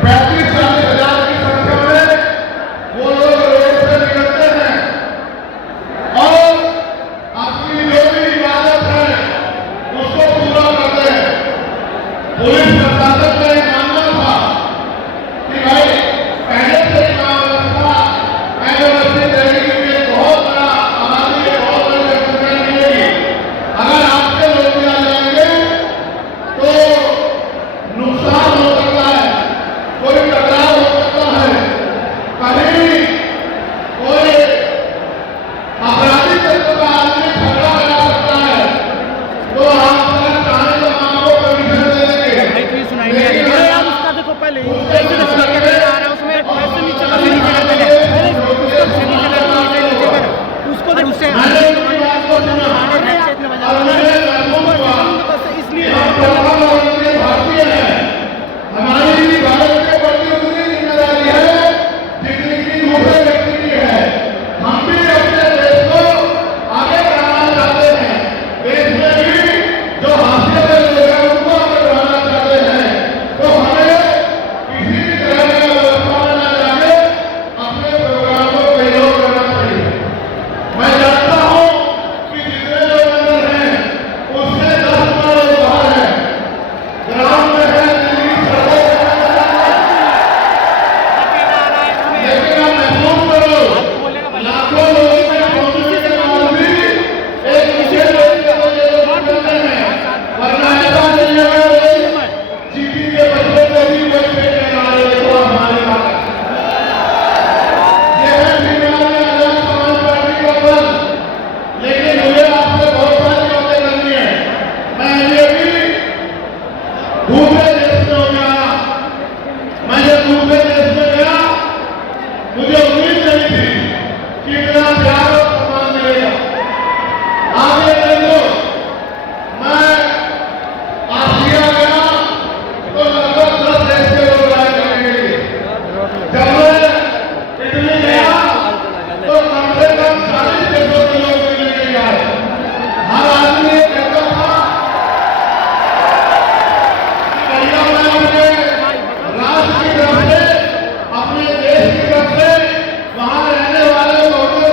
35-40 हजार की संख्या में वो लोग रोड से मुझे उम्मीद नहीं थी कि इतना प्यार और सम्मान मिलेगा। आगे देखो, मैं आसिया गया तो लगभग 10 देश के लोग आए करने के लिए। जब मैं इटली गया तो कम से कम 40 देशों के लोग मिलने के लिए आए। हर आदमी ये कहता था कि भैया मैं अपने राष्ट्र की तरफ से, अपने देश की तरफ से, वहां रहने वाले लोगों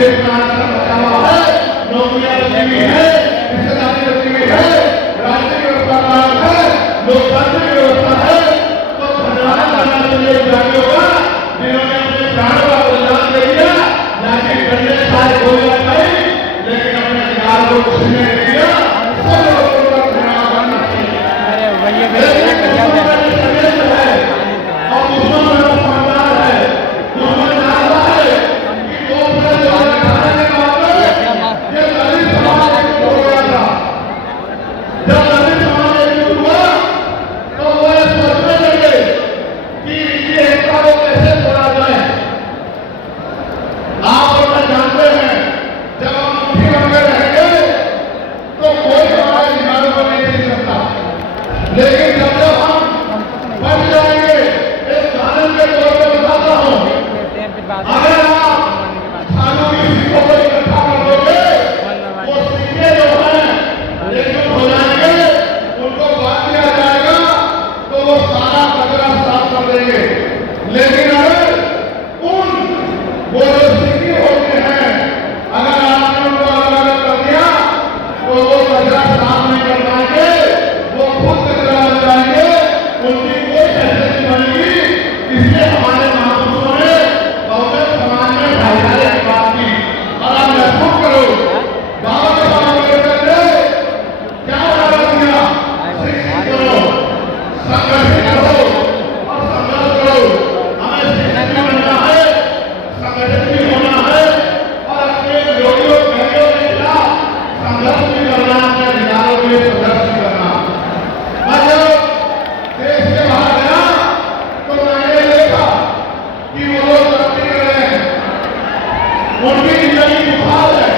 देश में आना बचा हुआ है, नौकरियां बची हुई है, रिश्तेदारी बची हुई है, राजनीतिक व्यवस्था कायम है, लोकतांत्रिक व्यवस्था है। तो धन्यवाद करना चाहिए जातियों का जिन्होंने अपने प्राणों का बलिदान दे दिया, लाठी डंडे सारे गोलियां खाई, लेकिन अपने अधिकार को छीनने नहीं दिया। सब लोगों को धन्यवाद करना चाहिए। और दुश्मन मेरा समझदार है, दुश्मन जानता है कि कौन से लोग खाने के मामले ये दलित समाज एकजुट हो गया था। जब दलित समाज एकजुट हुआ तो वो ये सोचने लगे कि इनकी एकता को कैसे तोड़ा जाए। आप और मैं जानते हैं जब हम मुट्ठी बांधे रहेंगे तो कोई हमारे अधिकारों को नहीं दे सकता, लेकिन जब जब हम बच जाएंगे, एक उदाहरण के तौर पर बताता हूँ, अगर आप थानों की सिक्कों को इकट्ठा कर दोगे, वो सिक्के जो हैं एकजुट हो जाएंगे, उनको बांध दिया जाएगा तो वो सारा कचरा साफ कर देंगे। लेकिन अगर उन वो जो सिक्के होते हैं, अगर आपने उनको अलग अलग कर दिया तो वो कचरा साफ नहीं कर पाएंगे, वो खुद कचरा बन जाएंगे, उनकी कोई हैसियत नहीं बनेगी। इसलिए हमारे महापुरुषों ने बहुजन समाज में भाईचारे की बात की। और आप महसूस करो, बाबा साहब अम्बेडकर ने क्या वादा दिया? शिक्षित करो, संगठित करो और संघर्ष करो। हमें शिक्षित भी बनना है, संगठित भी होना है और अपने विरोधियों बहनों के खिलाफ संघर्ष भी करना है, अपने अधिकारों के लिए संघर्ष भी करना। मैं जब देश के बाहर गया तो मैंने देखा कि वो लोग तरक्की कर रहे हैं, उनकी जिंदगी खुशहाल है,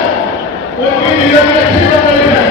उनकी जिंदगी अच्छी बन रही है।